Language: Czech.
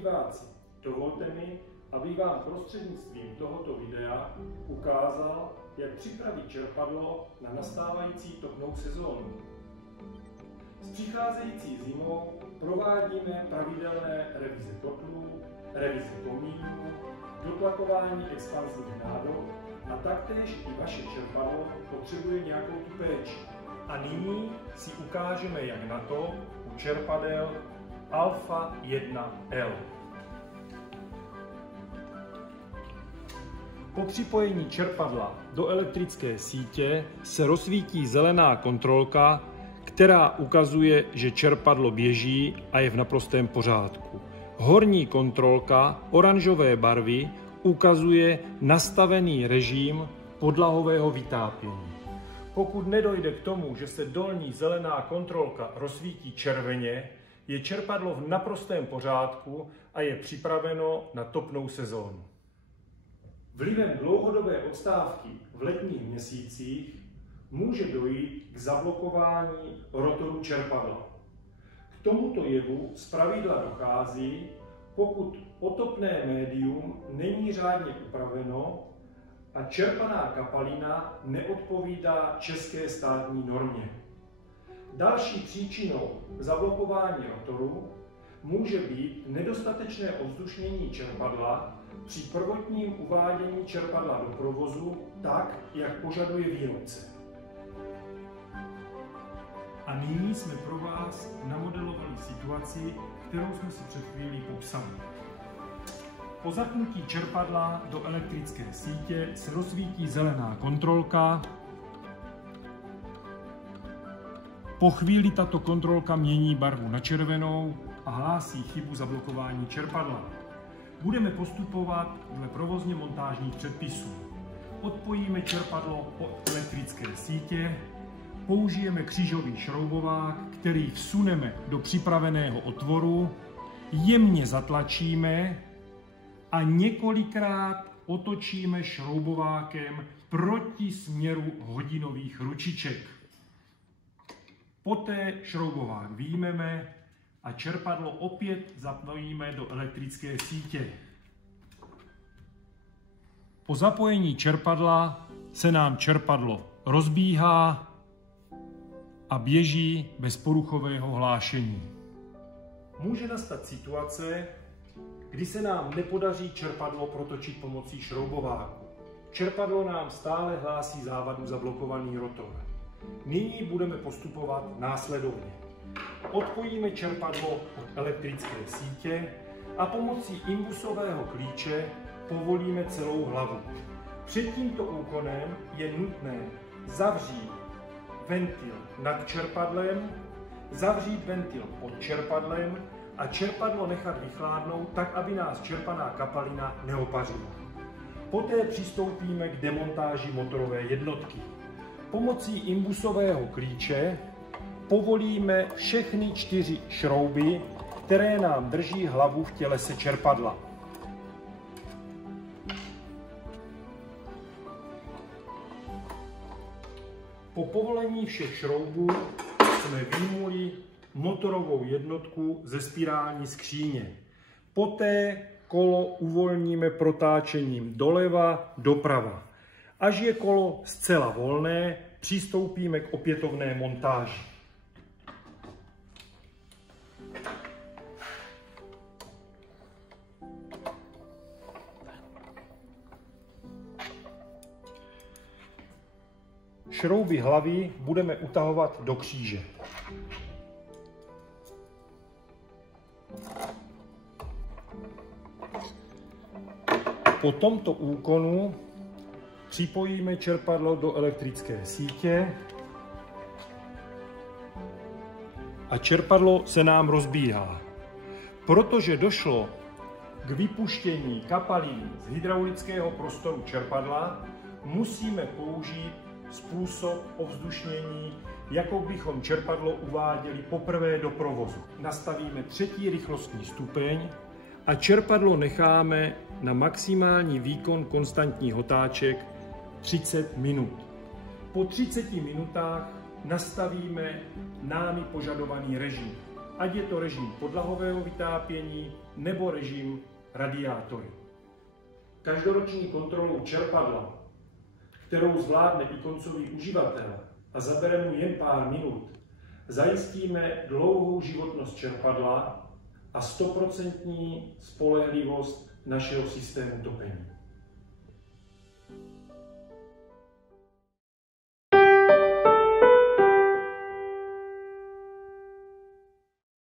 diváci, dovolte mi, abych vám prostřednictvím tohoto videa ukázal, jak připravit čerpadlo na nastávající topnou sezónu. S přicházející zimou provádíme pravidelné revize kotlů, revize komínů, dotlakování expanzních nádob a taktéž i vaše čerpadlo potřebuje nějakou tu péči. A nyní si ukážeme, jak na to u čerpadel Alfa 1L. Po připojení čerpadla do elektrické sítě se rozsvítí zelená kontrolka, která ukazuje, že čerpadlo běží a je v naprostém pořádku. Horní kontrolka oranžové barvy ukazuje nastavený režim podlahového vytápění. Pokud nedojde k tomu, že se dolní zelená kontrolka rozsvítí červeně, je čerpadlo v naprostém pořádku a je připraveno na topnou sezónu. Vlivem dlouhodobé odstávky v letních měsících může dojít k zablokování rotoru čerpadla. K tomuto jevu zpravidla dochází, pokud otopné médium není řádně upraveno a čerpaná kapalina neodpovídá české státní normě. Další příčinou zablokování rotoru může být nedostatečné ovzdušnění čerpadla při prvotním uvádění čerpadla do provozu tak, jak požaduje výrobce. A nyní jsme pro vás namodelovali situaci, kterou jsme si před chvílí popsali. Po zapnutí čerpadla do elektrické sítě se rozsvítí zelená kontrolka. Po chvíli tato kontrolka mění barvu na červenou a hlásí chybu zablokování čerpadla. Budeme postupovat dle provozně montážních předpisů. Odpojíme čerpadlo od elektrické sítě, použijeme křížový šroubovák, který vsuneme do připraveného otvoru, jemně zatlačíme a několikrát otočíme šroubovákem proti směru hodinových ručiček. Poté šroubovák vyjmeme a čerpadlo opět zapojíme do elektrické sítě. Po zapojení čerpadla se nám čerpadlo rozbíhá a běží bez poruchového hlášení. Může nastat situace, kdy se nám nepodaří čerpadlo protočit pomocí šroubováku. Čerpadlo nám stále hlásí závadu zablokovaný rotor. Nyní budeme postupovat následovně. Odpojíme čerpadlo od elektrické sítě a pomocí imbusového klíče povolíme celou hlavu. Před tímto úkonem je nutné zavřít ventil nad čerpadlem, zavřít ventil pod čerpadlem a čerpadlo nechat vychladnout tak, aby nás čerpaná kapalina neopařila. Poté přistoupíme k demontáži motorové jednotky. Pomocí imbusového klíče povolíme všechny 4 šrouby, které nám drží hlavu v tělese čerpadla. Po povolení všech šroubů jsme vyjmuli motorovou jednotku ze spirální skříně. Poté kolo uvolníme protáčením doleva, doprava. Až je kolo zcela volné, přistoupíme k opětovné montáži. Šrouby hlavy budeme utahovat do kříže. Po tomto úkonu připojíme čerpadlo do elektrické sítě a čerpadlo se nám rozbíhá. Protože došlo k vypuštění kapalin z hydraulického prostoru čerpadla, musíme použít způsob ovzdušnění, jako bychom čerpadlo uváděli poprvé do provozu. Nastavíme 3. rychlostní stupeň a čerpadlo necháme na maximální výkon konstantních otáček 30 minut. Po 30 minutách nastavíme námi požadovaný režim. Ať je to režim podlahového vytápění, nebo režim radiátory. Každoroční kontrolou čerpadla, kterou zvládne i koncový uživatel a zabere mu jen pár minut, zajistíme dlouhou životnost čerpadla a 100% spolehlivost našeho systému topení.